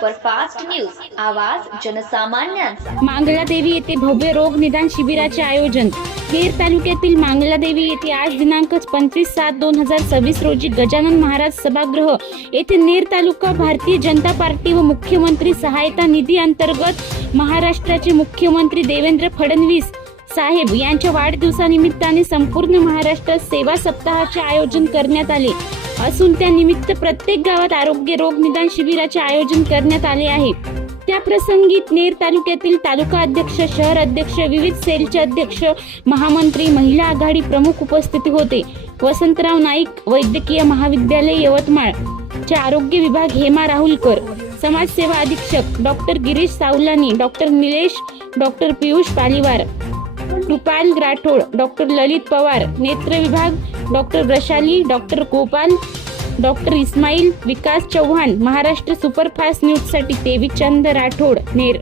Superfast news, आवाज जनसामान्यांचा। मांगलादेवी येथे भव्य रोग निदान शिबिराचे आयोजन। नेर तालुक्यातील मांगलादेवी येथे आज दिनांक 25/7/2026 रोजी गजानन महाराज सभागृह येथे नेर तालुका भारतीय जनता पार्टी व मुख्यमंत्री सहायता निधी अंतर्गत महाराष्ट्राचे मुख्यमंत्री देवेंद्र फडणवीस साहेब यांच्या वाढदिवसानिमित्ताने संपूर्ण महाराष्ट्रात सेवा सप्ताहाचे आयोजन करण्यात आले असून त्यानिमित्त प्रत्येक गावात आरोग्य रोग निदान शिबिराचे आयोजन करण्यात आले आहे। त्या प्रसंगी नेर तालुक्यातील तालुका अध्यक्ष, शहर अध्यक्ष, विविध सेलचे अध्यक्ष, महामंत्री, महिला आघाडी प्रमुख उपस्थित होते। वसंतराव नाईक वैद्यकीय महाविद्यालय यवतमाळ चे आरोग्य विभाग हेमा राहुलकर, समाजसेवा अधीक्षक doctor Girish Savlani, doctor Nilesh, doctor Piyush Paliwar, Kripal Rathod, doctor Lalit Pawar, नेत्र विभाग doctor Vaishali, doctor Gopal, doctor Ismail, Vikas Chavan. Maharashtra superfast news साठी देवीचंद राठोड, नेर।